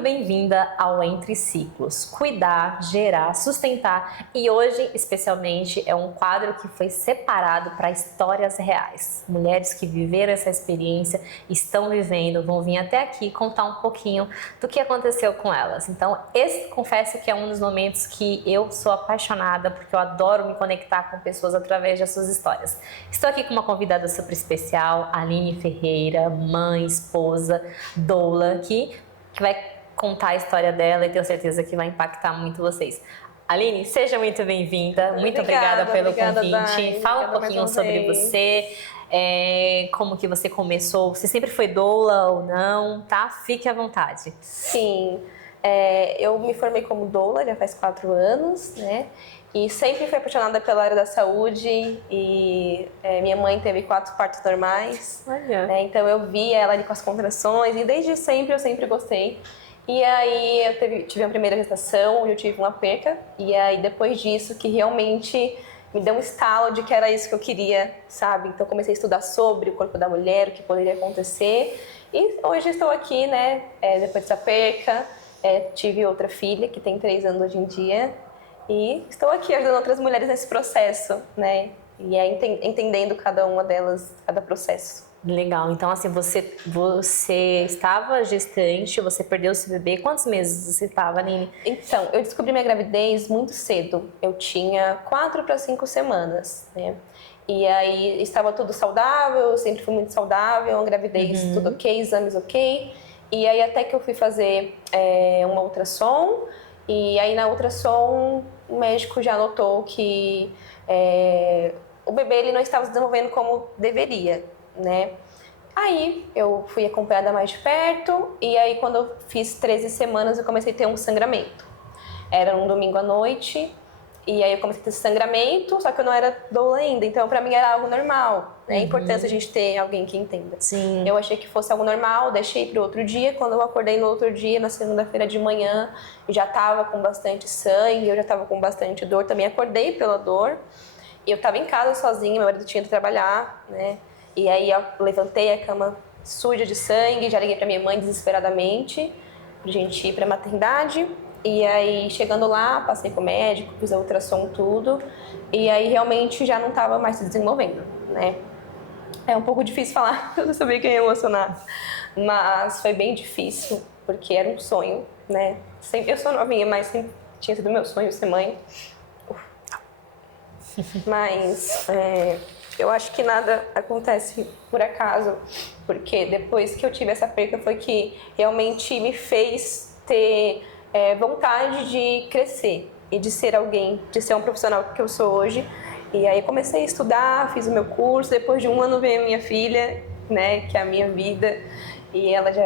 bem-vinda ao Entre Ciclos. Cuidar, gerar, sustentar e hoje, especialmente, é um quadro que foi separado para histórias reais. Mulheres que viveram essa experiência, estão vivendo, vão vir até aqui contar um pouquinho do que aconteceu com elas. Então, esse, confesso que é um dos momentos que eu sou apaixonada, porque eu adoro me conectar com pessoas através das suas histórias. Estou aqui com uma convidada super especial, Aline Ferreira, mãe, esposa, doula, que vai contar a história dela e tenho certeza que vai impactar muito vocês. Aline, seja muito bem-vinda, muito obrigada pelo convite. Dani. Fala um pouquinho sobre você, como que você começou, você sempre foi doula ou não, tá? Fique à vontade. Sim, eu me formei como doula já faz 4 anos, né? E sempre fui apaixonada pela área da saúde e minha mãe teve 4 partos normais. Olha. Né? Então eu via ela ali com as contrações e desde sempre eu sempre gostei. E aí eu tive a primeira gestação, onde eu tive uma perca. E aí depois disso que realmente me deu um estalo de que era isso que eu queria, sabe? Então comecei a estudar sobre o corpo da mulher, o que poderia acontecer. E hoje estou aqui, né? Depois dessa perca, tive outra filha que tem 3 anos hoje em dia. E estou aqui ajudando outras mulheres nesse processo, né? E entendendo cada uma delas, cada processo. Legal, então assim, você estava gestante, você perdeu seu bebê, quantos meses você estava, Aline? Então, eu descobri minha gravidez muito cedo, eu tinha 4 para 5 semanas, né? E aí estava tudo saudável, eu sempre fui muito saudável, uma gravidez tudo ok, exames ok. E aí até que eu fui fazer uma ultrassom, e aí na ultrassom o médico já notou que o bebê ele não estava se desenvolvendo como deveria, né? Aí eu fui acompanhada mais de perto e aí quando eu fiz 13 semanas eu comecei a ter um sangramento. Era um domingo à noite e aí eu comecei a ter esse sangramento, só que eu não era doula ainda, então pra mim era algo normal, né? É importante a gente ter alguém que entenda. Sim. Eu achei que fosse algo normal, deixei pro outro dia, quando eu acordei no outro dia, na segunda-feira de manhã, já tava com bastante sangue, eu já tava com bastante dor, também acordei pela dor. E eu tava em casa sozinha, meu marido tinha ido trabalhar, né? E aí eu levantei a cama suja de sangue, já liguei pra minha mãe desesperadamente pra gente ir pra maternidade. E aí chegando lá, passei com o médico, fiz a ultrassom, tudo. E aí realmente já não tava mais se desenvolvendo, né? É um pouco difícil falar, eu não sabia que eu ia emocionar. Mas foi bem difícil, porque era um sonho, né? Eu sou novinha, mas sempre tinha sido meu sonho ser mãe. Mas eu acho que nada acontece por acaso, porque depois que eu tive essa perca foi que realmente me fez ter vontade de crescer e de ser alguém, de ser um profissional que eu sou hoje. E aí comecei a estudar, fiz o meu curso, depois de 1 ano veio a minha filha, né, que é a minha vida, e ela já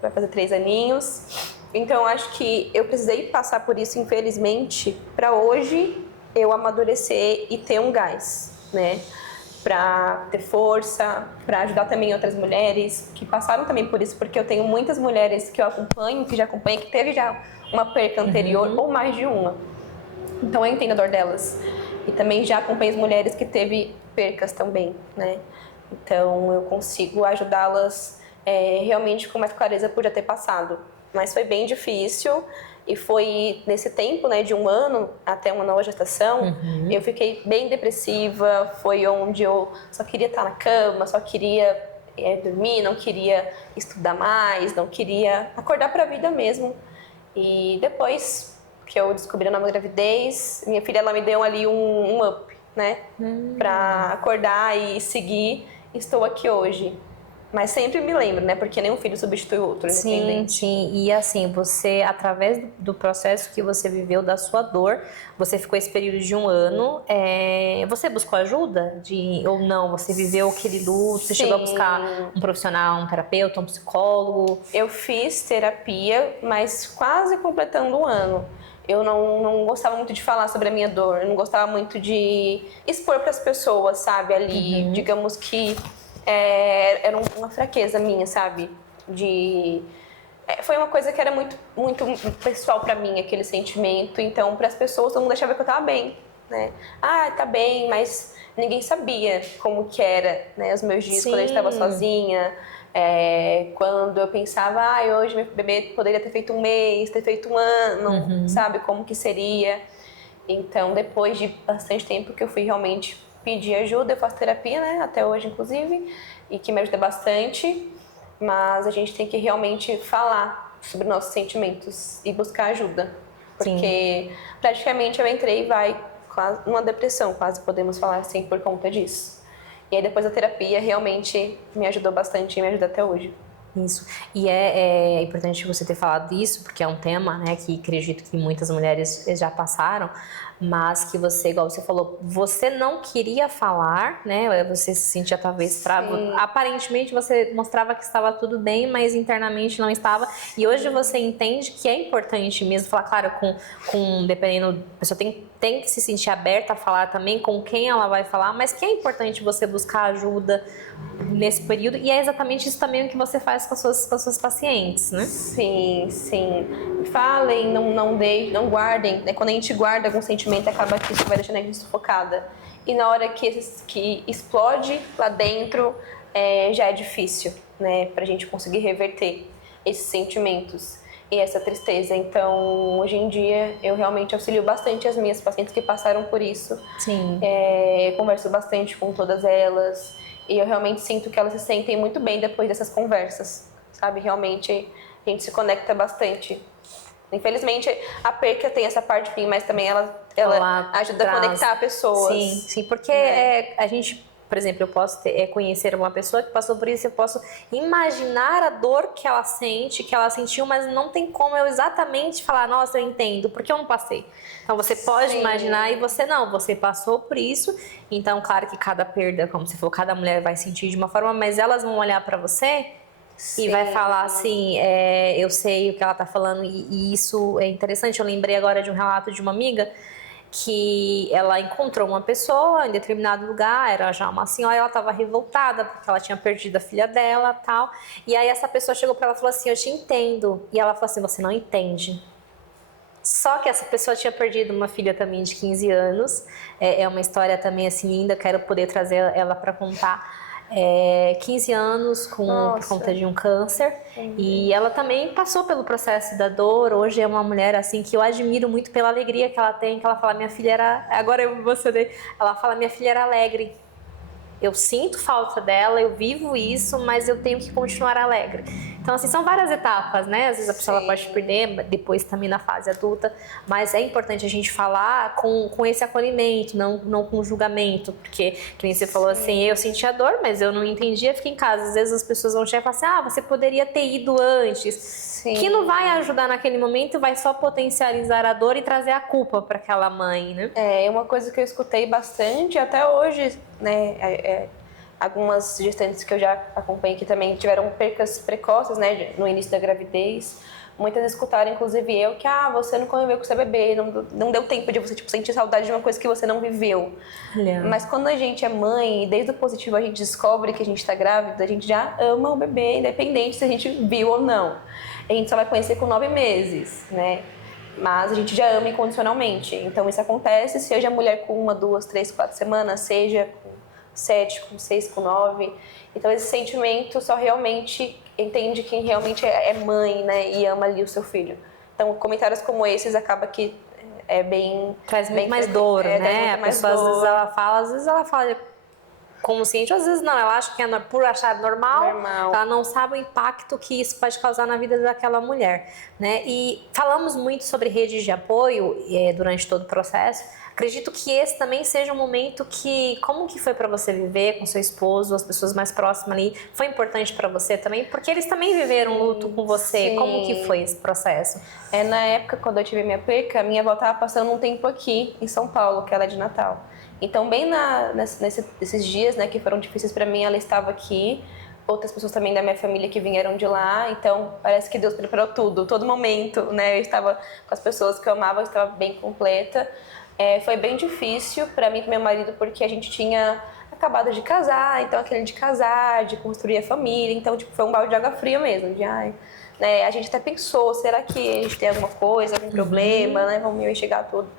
vai fazer 3 aninhos. Então eu acho que eu precisei passar por isso, infelizmente, para hoje eu amadurecer e ter um gás, né? Pra ter força, pra ajudar também outras mulheres que passaram também por isso, porque eu tenho muitas mulheres que eu acompanho, que já acompanham, que teve já uma perca anterior ou mais de uma. Então eu entendo a dor delas. E também já acompanho as mulheres que teve percas também, né? Então eu consigo ajudá-las realmente com mais clareza por já ter passado. Mas foi bem difícil. E foi nesse tempo, né, de 1 ano até uma nova gestação, eu fiquei bem depressiva, foi onde eu só queria estar na cama, só queria dormir, não queria estudar mais, não queria acordar para a vida mesmo. E depois que eu descobri a nova gravidez, minha filha ela me deu ali um up, né, para acordar e seguir. Estou aqui hoje. Mas sempre me lembro, né? Porque nenhum filho substitui o outro, independente. Sim. E assim, você, através do processo que você viveu da sua dor, você ficou esse período de 1 ano, você buscou ajuda? Ou não? Você viveu aquele luto? Você chegou a buscar um profissional, um terapeuta, um psicólogo? Eu fiz terapia, mas quase completando 1 ano. Eu não gostava muito de falar sobre a minha dor, eu não gostava muito de expor para as pessoas, sabe? Ali, digamos que era uma fraqueza minha, sabe? Foi uma coisa que era muito, muito pessoal pra mim, aquele sentimento. Então, para as pessoas, todo mundo achava que eu tava bem, né? Ah, tá bem, mas ninguém sabia como que era, né, os meus dias quando eu Sim. estava sozinha. Quando eu pensava, hoje meu bebê poderia ter feito um mês, ter feito um ano, sabe? Como que seria. Então, depois de bastante tempo que eu fui realmente pedir ajuda, eu faço terapia, né? Até hoje, inclusive, e que me ajuda bastante. Mas a gente tem que realmente falar sobre nossos sentimentos e buscar ajuda. Porque praticamente eu entrei quase numa depressão, quase podemos falar assim, por conta disso. E aí depois a terapia realmente me ajudou bastante e me ajuda até hoje. Isso. E é importante você ter falado isso, porque é um tema, né, que acredito que muitas mulheres já passaram, mas que você, igual você falou, você não queria falar, né? Você se sentia talvez trava. Aparentemente você mostrava que estava tudo bem, mas internamente não estava. E hoje você entende que é importante mesmo falar, claro, dependendo, a pessoa tem que se sentir aberta a falar também com quem ela vai falar, mas que é importante você buscar ajuda nesse período, e é exatamente isso também o que você faz com as suas pacientes, né? Sim. Falem, não guardem, né? Quando a gente guarda algum sentimento, acaba que isso vai deixando a gente sufocada. E na hora que explode lá dentro, já é difícil, né? Pra gente conseguir reverter esses sentimentos e essa tristeza. Então, hoje em dia, eu realmente auxilio bastante as minhas pacientes que passaram por isso. Sim. Converso bastante com todas elas. E eu realmente sinto que elas se sentem muito bem depois dessas conversas, sabe? Realmente a gente se conecta bastante. Infelizmente, a perca tem essa parte ruim, mas também ela ajuda a conectar pessoas. Sim, porque a gente, por exemplo, eu posso conhecer uma pessoa que passou por isso, eu posso imaginar a dor que ela sente, que ela sentiu, mas não tem como eu exatamente falar, nossa, eu entendo, porque eu não passei. Então você pode imaginar e você passou por isso. Então, claro que cada perda, como você falou, cada mulher vai sentir de uma forma, mas elas vão olhar pra você e vai falar assim, eu sei o que ela tá falando, e isso é interessante. Eu lembrei agora de um relato de uma amiga que ela encontrou uma pessoa em determinado lugar, era já uma senhora, ela estava revoltada porque ela tinha perdido a filha dela, tal. E aí essa pessoa chegou para ela e falou assim: "Eu te entendo". E ela falou assim: "Você não entende". Só que essa pessoa tinha perdido uma filha também de 15 anos. É uma história também assim linda, quero poder trazer ela para contar. 15 anos por conta de um câncer. E ela também passou pelo processo da dor. Hoje é uma mulher assim que eu admiro muito pela alegria que ela tem, que ela fala, minha filha era... Agora eu me emocionei. Ela fala, minha filha era alegre. Eu sinto falta dela, eu vivo isso, mas eu tenho que continuar alegre. Então, assim, são várias etapas, né? Às vezes a pessoa ela pode perder, depois também na fase adulta, mas é importante a gente falar com esse acolhimento, não com julgamento, porque, que nem você falou assim, eu senti a dor, mas eu não entendia, fiquei em casa. Às vezes as pessoas vão chegar e falar assim, você poderia ter ido antes. Que não vai ajudar naquele momento, vai só potencializar a dor e trazer a culpa para aquela mãe, né? É uma coisa que eu escutei bastante até hoje, né? Algumas gestantes que eu já acompanhei que também tiveram percas precoces, né? No início da gravidez. Muitas escutaram, inclusive eu, que você não conviveu com seu bebê, não deu tempo de você sentir saudade de uma coisa que você não viveu. Mas quando a gente é mãe, e desde o positivo a gente descobre que a gente está grávida, a gente já ama o bebê, independente se a gente viu ou não. A gente só vai conhecer com 9 meses, né? Mas a gente já ama incondicionalmente. Então isso acontece, seja a mulher com 1, 2, 3, 4 semanas, seja com 7, com 6, com 9. Então esse sentimento só realmente entende quem realmente é mãe, né? E ama ali o seu filho. Então comentários como esses acaba que é bem... Traz muito mais dor, né? A pessoa às vezes ela fala consciente, às vezes não, ela acha que é por achar normal, ela não sabe o impacto que isso pode causar na vida daquela mulher, né? E falamos muito sobre redes de apoio durante todo o processo. Acredito que esse também seja um momento que, como que foi para você viver com seu esposo, as pessoas mais próximas ali, foi importante para você também, porque eles também viveram luto com você. Sim. Como que foi esse processo? Na época, quando eu tive minha perca, minha avó estava passando um tempo aqui em São Paulo, que ela é de Natal. Então, bem nesses dias, né, que foram difíceis para mim, ela estava aqui. Outras pessoas também da minha família que vieram de lá. Então, parece que Deus preparou tudo, todo momento, né? Eu estava com as pessoas que eu amava, eu estava bem completa. Foi bem difícil para mim e pro meu marido, porque a gente tinha acabado de casar, então aquele de casar, de construir a família. Então, tipo, foi um balde de água fria mesmo, né? A gente até pensou, será que a gente tem alguma coisa, algum problema, né? Vamos investigar tudo.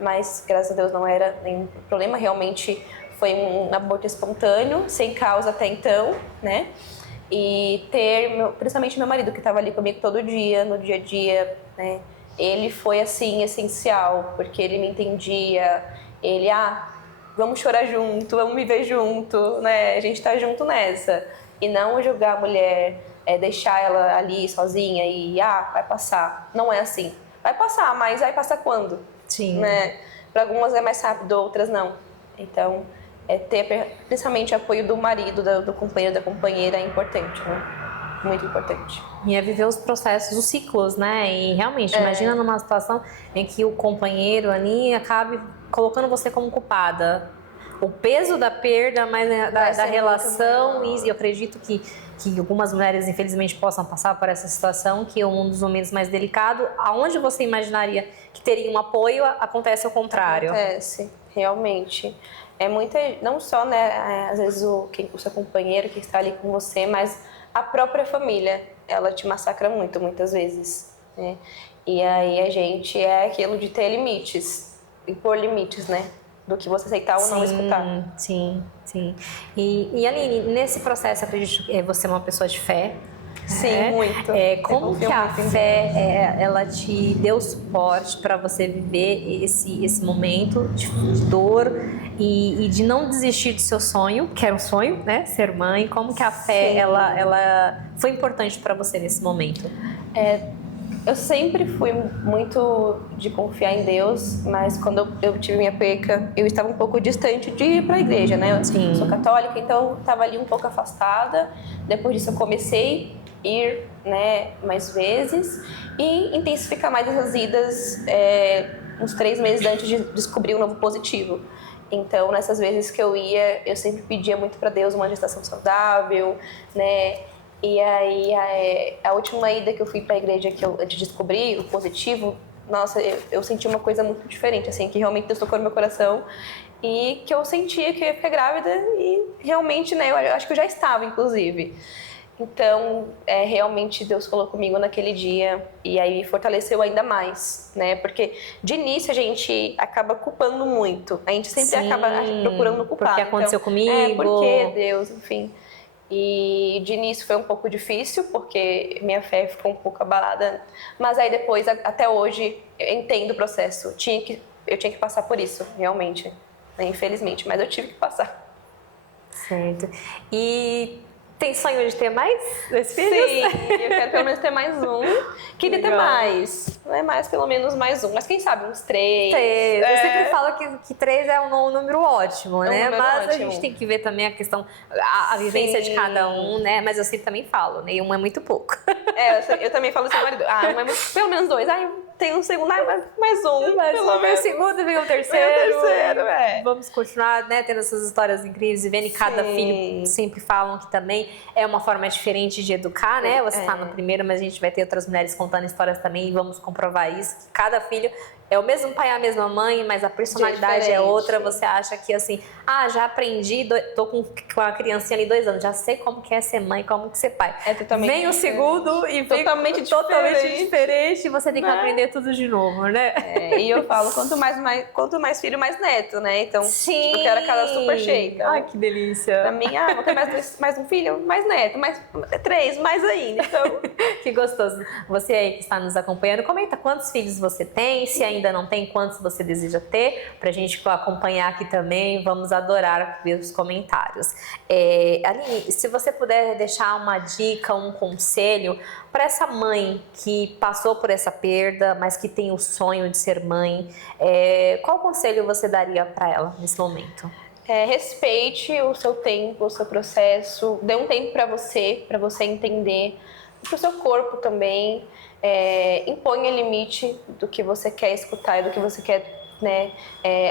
Mas, graças a Deus, não era nenhum problema. Realmente foi um aborto espontâneo, sem causa até então, né? E principalmente meu marido, que estava ali comigo todo dia, no dia a dia, né? Ele foi, assim, essencial, porque ele me entendia. Ele, vamos chorar junto, vamos viver junto, né? A gente tá junto nessa. E não julgar a mulher, deixar ela ali sozinha e, vai passar. Não é assim. Vai passar, mas vai passar quando? Sim. Né? Para algumas é mais rápido, outras não. Então, ter principalmente o apoio do marido, do companheiro, da companheira é importante, né? Muito importante. E é viver os processos, os ciclos, né? E realmente, imagina numa situação em que o companheiro ali acabe colocando você como culpada. O peso da perda, mas da relação, e eu acredito que algumas mulheres, infelizmente, possam passar por essa situação, que é um dos momentos mais delicados, aonde você imaginaria que teria um apoio, acontece ao contrário. Acontece, realmente. Não só, né, às vezes o seu companheiro que está ali com você, mas a própria família, ela te massacra muito, muitas vezes, né? E aí a gente é aquilo de ter limites, impor limites, né? Do que você aceitar ou não escutar. Sim. E Aline, nesse processo, eu acredito que você é uma pessoa de fé. Sim, muito. Como que a fé, ela te deu suporte para você viver esse momento de dor e de não desistir do seu sonho, que era um sonho, né? Ser mãe. Como que a fé, ela foi importante para você nesse momento? Eu sempre fui muito de confiar em Deus, mas quando eu tive minha perca, eu estava um pouco distante de ir para a igreja, né? Eu sou católica, então eu estava ali um pouco afastada. Depois disso eu comecei a ir, né, mais vezes e intensificar mais essas idas uns 3 meses antes de descobrir um novo positivo. Então, nessas vezes que eu ia, eu sempre pedia muito para Deus uma gestação saudável, né? E aí, a última ida que eu fui para a igreja, antes de descobrir o positivo, nossa, eu senti uma coisa muito diferente, assim, que realmente Deus tocou no meu coração e que eu sentia que eu ia ficar grávida e realmente, né, eu acho que eu já estava, inclusive. Então, realmente Deus falou comigo naquele dia e aí me fortaleceu ainda mais, né? Porque de início a gente acaba culpando muito, a gente sempre acaba procurando culpar. Porque aconteceu comigo. Por que Deus, enfim. E de início foi um pouco difícil, porque minha fé ficou um pouco abalada. Mas aí depois, até hoje, eu entendo o processo. Eu tinha que passar por isso, realmente. Né? Infelizmente, mas eu tive que passar. Certo. E tem sonho de ter mais 2 filhos? Sim, eu quero pelo menos ter mais um. Queria ter mais. Não é mais, pelo menos mais um. Mas quem sabe, uns 3. Eu sempre falo que 3 é um número ótimo, né? Um número mas ótimo. A gente tem que ver também a questão, a vivência de cada um, né? Mas eu sempre também falo, né? Um é muito pouco. Eu também falo assim, marido, um é muito, pelo menos 2. Tem um segundo, mais um. Pelo menos o segundo, vem o terceiro. Vamos continuar, né, tendo essas histórias incríveis e vendo que cada filho sempre falam que também é uma forma diferente de educar, né? Você está no primeiro, mas a gente vai ter outras mulheres contando histórias também e vamos comprovar isso. Que cada filho é o mesmo pai e a mesma mãe, mas a personalidade é outra. Você acha que assim, já aprendi, tô com a criancinha ali 2 anos, já sei como que é ser mãe, como que é ser pai. Totalmente vem o segundo e vem totalmente diferente, você tem que aprender tudo de novo, né? E eu falo, quanto mais filho, mais neto, né? Então, eu quero a casa super cheia. Então, ai, que delícia. Pra mim, vou ter mais um filho, mais neto, mais 3, mais ainda. Então, que gostoso. Você aí que está nos acompanhando, comenta quantos filhos você tem, se ainda não tem, quantos você deseja ter, pra gente acompanhar aqui também. Vamos adorar ver os comentários. Aline, se você puder deixar uma dica, um conselho para essa mãe que passou por essa perda, mas que tem o sonho de ser mãe, qual conselho você daria para ela nesse momento? Respeite o seu tempo, o seu processo, dê um tempo para você entender, para o seu corpo também, imponha limite do que você quer escutar e do que você quer, né,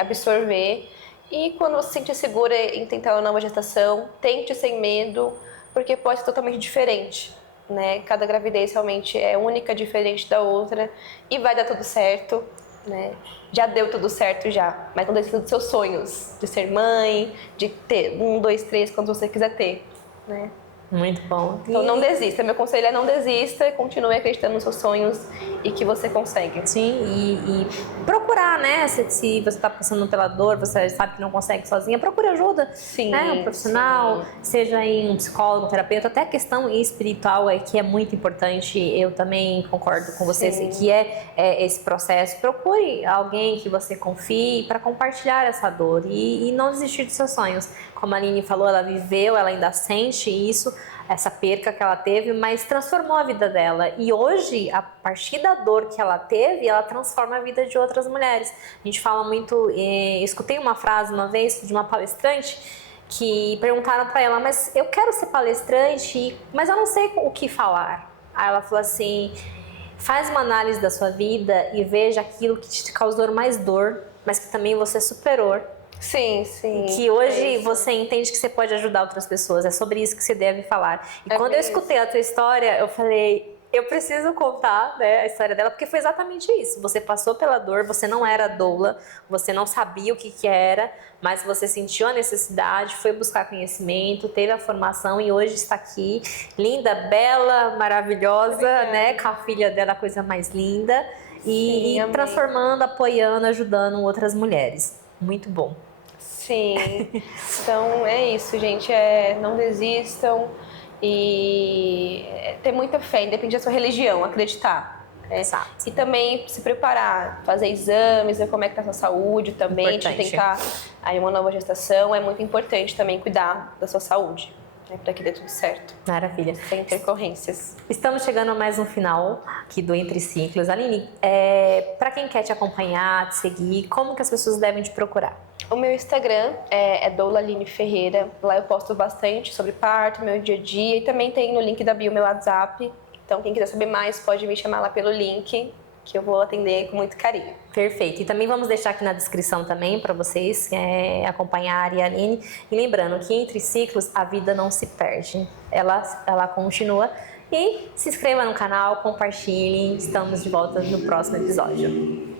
absorver. E quando você se sentir segura em tentar uma nova gestação, tente sem medo, porque pode ser totalmente diferente. Né? Cada gravidez realmente é única, diferente da outra e vai dar tudo certo, né? Já deu tudo certo já, mas não desista dos seus sonhos de ser mãe, de ter 1, 2, 3, quando você quiser ter, né? Muito bom. Então não desista, meu conselho é não desista, continue acreditando nos seus sonhos e que você consegue. Sim, e procurar, né? Se você está passando pela dor, você sabe que não consegue sozinha, procure ajuda. Sim, né? Um profissional, seja em um psicólogo, um terapeuta, até a questão espiritual é que é muito importante. Eu também concordo com você que é esse processo. Procure alguém que você confie para compartilhar essa dor e não desistir dos seus sonhos. Como a Aline falou, ela viveu, ela ainda sente isso, essa perca que ela teve, mas transformou a vida dela. E hoje, a partir da dor que ela teve, ela transforma a vida de outras mulheres. A gente fala muito, escutei uma frase uma vez de uma palestrante que perguntaram para ela, mas eu quero ser palestrante, mas eu não sei o que falar. Aí ela falou assim, faz uma análise da sua vida e veja aquilo que te causou mais dor, mas que também você superou. Sim, sim. Que hoje você entende que você pode ajudar outras pessoas. É sobre isso que você deve falar. E quando eu escutei a tua história, eu falei, eu preciso contar, né, a história dela, porque foi exatamente isso. Você passou pela dor, você não era doula, você não sabia o que era, mas você sentiu a necessidade, foi buscar conhecimento, teve a formação e hoje está aqui, linda, bela, maravilhosa, né, com a filha dela, a coisa mais linda, e transformando, apoiando, ajudando outras mulheres. Muito bom. Sim, então é isso, gente, não desistam e ter muita fé, independente da sua religião, acreditar. Exato. E também se preparar, fazer exames, ver como é que tá a sua saúde também, de tentar aí uma nova gestação, é muito importante também cuidar da sua saúde. Para que dê tudo certo. Maravilha. Sem intercorrências. Estamos chegando a mais um final aqui do Entre Ciclos. Aline, para quem quer te acompanhar, te seguir, como que as pessoas devem te procurar? O meu Instagram é Doula Aline Ferreira. Lá eu posto bastante sobre parto, meu dia a dia. E também tem no link da bio meu WhatsApp. Então quem quiser saber mais pode me chamar lá pelo link, que eu vou atender com muito carinho. Perfeito. E também vamos deixar aqui na descrição também para vocês acompanharem a Aline. E lembrando que entre ciclos a vida não se perde, ela continua. E se inscreva no canal, compartilhem. Estamos de volta no próximo episódio.